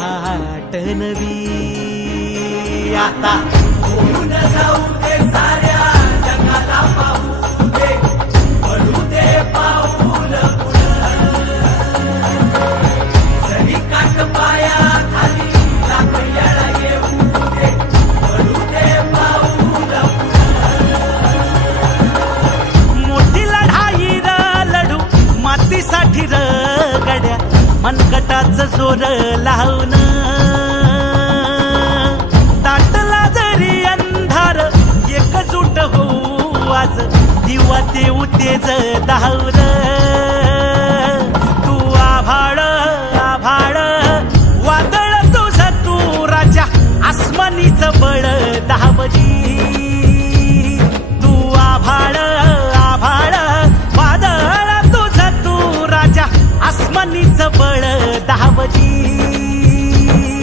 हाट नवी आता होऊन जाऊ दे साऱ्या जगाला पाहू दे पडू दे पाऊल जरी काट पाया खाली लाख येळा येऊ दे पडू दे पाऊल मोठी लढाई र लढू मातीसाठी र गड्या मनगटाचं जोर लावून दाटला जरी अंधार एकजूट होऊ आज दिवा देऊ तेज धावलं